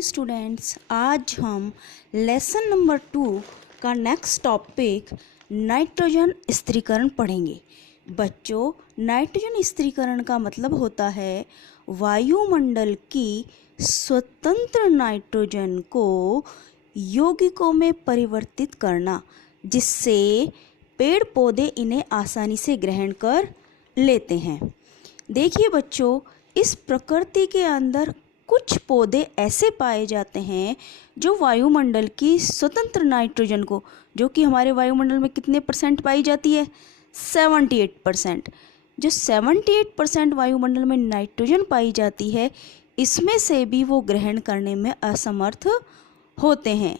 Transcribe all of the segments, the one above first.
Students, आज हम lesson number 2 का नेक्स्ट टॉपिक नाइट्रोजन स्थिरीकरण पढ़ेंगे। बच्चों, नाइट्रोजन स्थिरीकरण का मतलब होता है वायुमंडल की स्वतंत्र नाइट्रोजन को यौगिकों में परिवर्तित करना, जिससे पेड़ पौधे इन्हें आसानी से ग्रहण कर लेते हैं। देखिए बच्चों, इस प्रकृति के अंदर कुछ पौधे ऐसे पाए जाते हैं जो वायुमंडल की स्वतंत्र नाइट्रोजन को, जो कि हमारे वायुमंडल में कितने परसेंट पाई जाती है, 78%। जो 78% वायुमंडल में नाइट्रोजन पाई जाती है, इसमें से भी वो ग्रहण करने में असमर्थ होते हैं।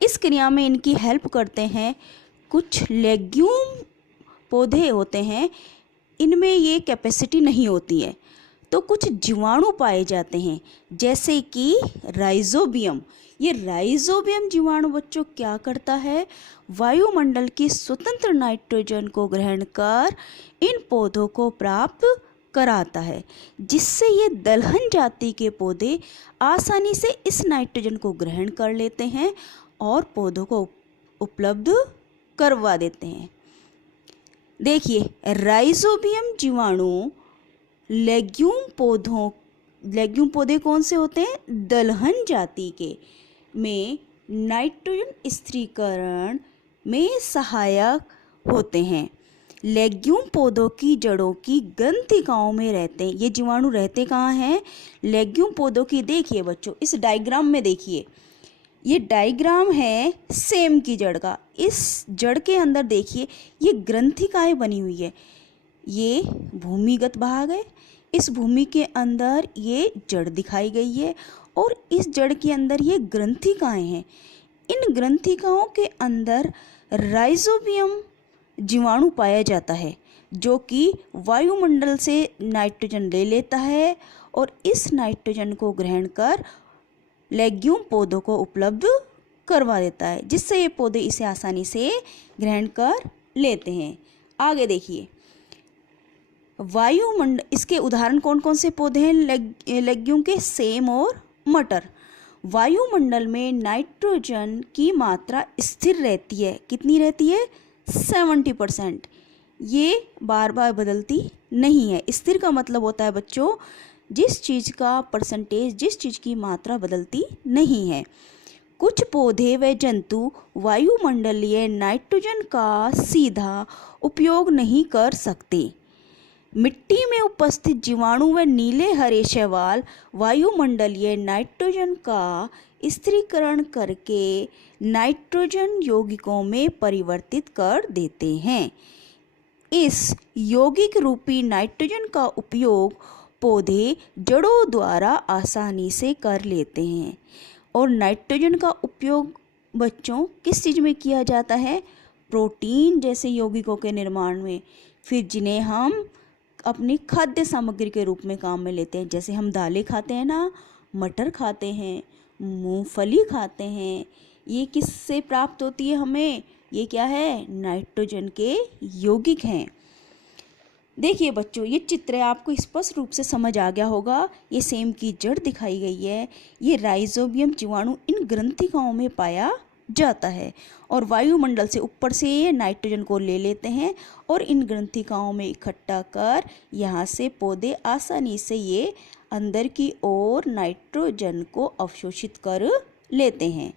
इस क्रिया में इनकी हेल्प करते हैं कुछ लेग्यूम पौधे होते हैं, इनमें ये कैपेसिटी नहीं होती है। तो कुछ जीवाणु पाए जाते हैं, जैसे कि राइजोबियम। ये राइजोबियम जीवाणु बच्चों क्या करता है, वायुमंडल की स्वतंत्र नाइट्रोजन को ग्रहण कर इन पौधों को प्राप्त कराता है, जिससे ये दलहन जाति के पौधे आसानी से इस नाइट्रोजन को ग्रहण कर लेते हैं और पौधों को उपलब्ध करवा देते हैं। देखिए, राइजोबियम जीवाणु लेग्यूम पौधे कौन से होते हैं, दलहन जाति के, में नाइट्रोजन स्थिरीकरण में सहायक होते हैं। लेग्यूम पौधों की जड़ों की ग्रंथिकाओं में रहते हैं। ये जीवाणु रहते कहाँ हैं, लेग्यूम पौधों की। देखिए बच्चों, इस डायग्राम में देखिए, ये डायग्राम है सेम की जड़ का। इस जड़ के अंदर देखिए, ये ग्रंथिकाएं बनी हुई है। ये भूमिगत भाग है, इस भूमि के अंदर ये जड़ दिखाई गई है और इस जड़ के अंदर ये ग्रंथिकाएं हैं। इन ग्रंथिकाओं के अंदर राइजोबियम जीवाणु पाया जाता है, जो कि वायुमंडल से नाइट्रोजन ले लेता है और इस नाइट्रोजन को ग्रहण कर लेग्यूम पौधों को उपलब्ध करवा देता है, जिससे ये पौधे इसे आसानी से ग्रहण कर लेते हैं। आगे देखिए, वायुमंडल, इसके उदाहरण कौन कौन से पौधे हैं लेग्यूम के, सेम और मटर। वायुमंडल में नाइट्रोजन की मात्रा स्थिर रहती है। कितनी रहती है, 70%। ये बार बार बदलती नहीं है। स्थिर का मतलब होता है बच्चों, जिस चीज़ का परसेंटेज, जिस चीज़ की मात्रा बदलती नहीं है। कुछ पौधे व जंतु वायुमंडलीय नाइट्रोजन का सीधा उपयोग नहीं कर सकते। मिट्टी में उपस्थित जीवाणु व नीले हरे शैवाल वायुमंडलीय नाइट्रोजन का स्थिरीकरण करके नाइट्रोजन यौगिकों में परिवर्तित कर देते हैं। इस यौगिक रूपी नाइट्रोजन का उपयोग पौधे जड़ों द्वारा आसानी से कर लेते हैं। और नाइट्रोजन का उपयोग बच्चों किस चीज़ में किया जाता है, प्रोटीन जैसे यौगिकों के निर्माण में, फिर जिन्हें हम अपनी खाद्य सामग्री के रूप में काम में लेते हैं। जैसे हम दालें खाते हैं ना, मटर खाते हैं, मूंगफली खाते हैं, ये किससे प्राप्त होती है हमें, ये क्या है, नाइट्रोजन के यौगिक हैं। देखिए बच्चों, ये चित्र आपको स्पष्ट रूप से समझ आ गया होगा। ये सेम की जड़ दिखाई गई है। ये राइजोबियम जीवाणु इन ग्रंथिकाओं में पाया जाता है और वायुमंडल से ऊपर से ये नाइट्रोजन को ले लेते हैं और इन ग्रंथिकाओं में इकट्ठा कर यहाँ से पौधे आसानी से ये अंदर की ओर नाइट्रोजन को अवशोषित कर लेते हैं।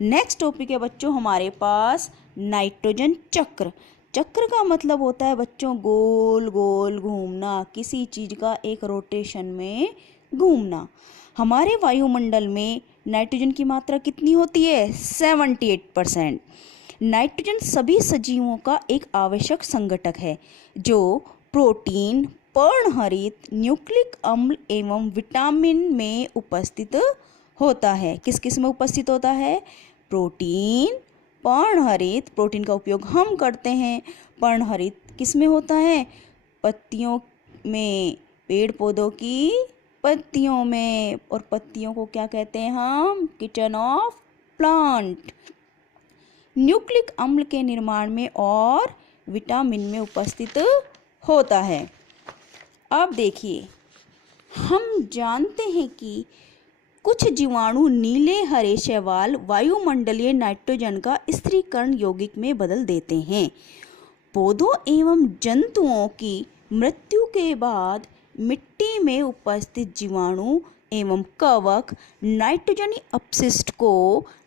नेक्स्ट टॉपिक है बच्चों हमारे पास नाइट्रोजन चक्र। चक्र का मतलब होता है बच्चों गोल गोल घूमना, किसी चीज़ का एक रोटेशन में घूमना। हमारे वायुमंडल में नाइट्रोजन की मात्रा कितनी होती है, 78%। नाइट्रोजन सभी सजीवों का एक आवश्यक संघटक है, जो प्रोटीन, पर्णहरित, न्यूक्लिक अम्ल एवं विटामिन में उपस्थित होता है। किस किस में उपस्थित होता है, प्रोटीन, पर्णहरित, प्रोटीन का उपयोग हम करते हैं। पर्णहरित किस में होता है, पत्तियों में, पेड़ पौधों की पत्तियों में, और पत्तियों को क्या कहते हैं हम, किचन ऑफ प्लांट। न्यूक्लिक अम्ल के निर्माण में और विटामिन में उपस्थित होता है। अब देखिए, हम जानते हैं कि कुछ जीवाणु नीले हरे शैवाल वायुमंडलीय नाइट्रोजन का स्थिरीकरण यौगिक में बदल देते हैं। पौधों एवं जंतुओं की मृत्यु के बाद मिट्टी में उपस्थित जीवाणु एवं कवक नाइट्रोजनी अपशिष्ट को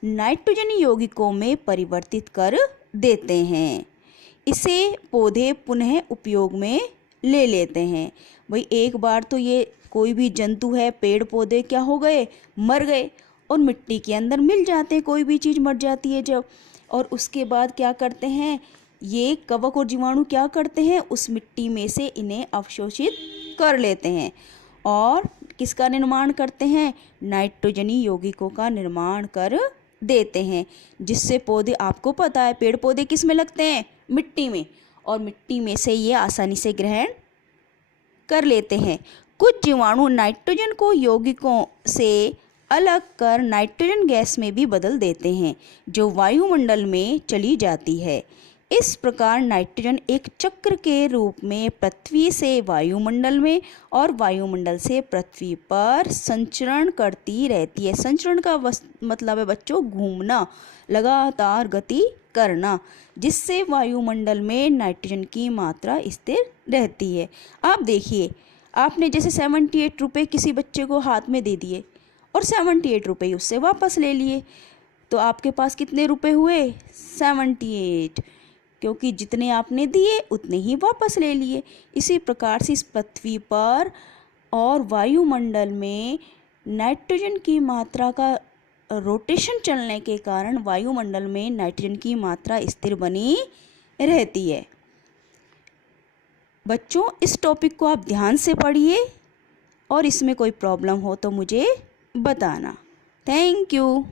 नाइट्रोजनी यौगिकों में परिवर्तित कर देते हैं। इसे पौधे पुनः उपयोग में ले लेते हैं। भाई एक बार तो ये कोई भी जंतु है, पेड़ पौधे क्या हो गए, मर गए और मिट्टी के अंदर मिल जाते हैं। कोई भी चीज़ मर जाती है जब, और उसके बाद क्या करते हैं, ये कवक और जीवाणु क्या करते हैं, उस मिट्टी में से इन्हें अवशोषित कर लेते हैं और किसका निर्माण करते हैं, नाइट्रोजनी यौगिकों का निर्माण कर देते हैं, जिससे पौधे, आपको पता है पेड़ पौधे किस में लगते हैं, मिट्टी में, और मिट्टी में से ये आसानी से ग्रहण कर लेते हैं। कुछ जीवाणु नाइट्रोजन को यौगिकों से अलग कर नाइट्रोजन गैस में भी बदल देते हैं, जो वायुमंडल में चली जाती है। इस प्रकार नाइट्रोजन एक चक्र के रूप में पृथ्वी से वायुमंडल में और वायुमंडल से पृथ्वी पर संचरण करती रहती है। संचरण का मतलब है बच्चों घूमना, लगातार गति करना, जिससे वायुमंडल में नाइट्रोजन की मात्रा स्थिर रहती है। आप देखिए, आपने जैसे 78 रुपये किसी बच्चे को हाथ में दे दिए और 78 रुपये उससे वापस ले लिए, तो आपके पास कितने रुपए हुए, 78, क्योंकि जितने आपने दिए उतने ही वापस ले लिए। इसी प्रकार से इस पृथ्वी पर और वायुमंडल में नाइट्रोजन की मात्रा का रोटेशन चलने के कारण वायुमंडल में नाइट्रोजन की मात्रा स्थिर बनी रहती है। बच्चों, इस टॉपिक को आप ध्यान से पढ़िए और इसमें कोई प्रॉब्लम हो तो मुझे बताना। Thank you.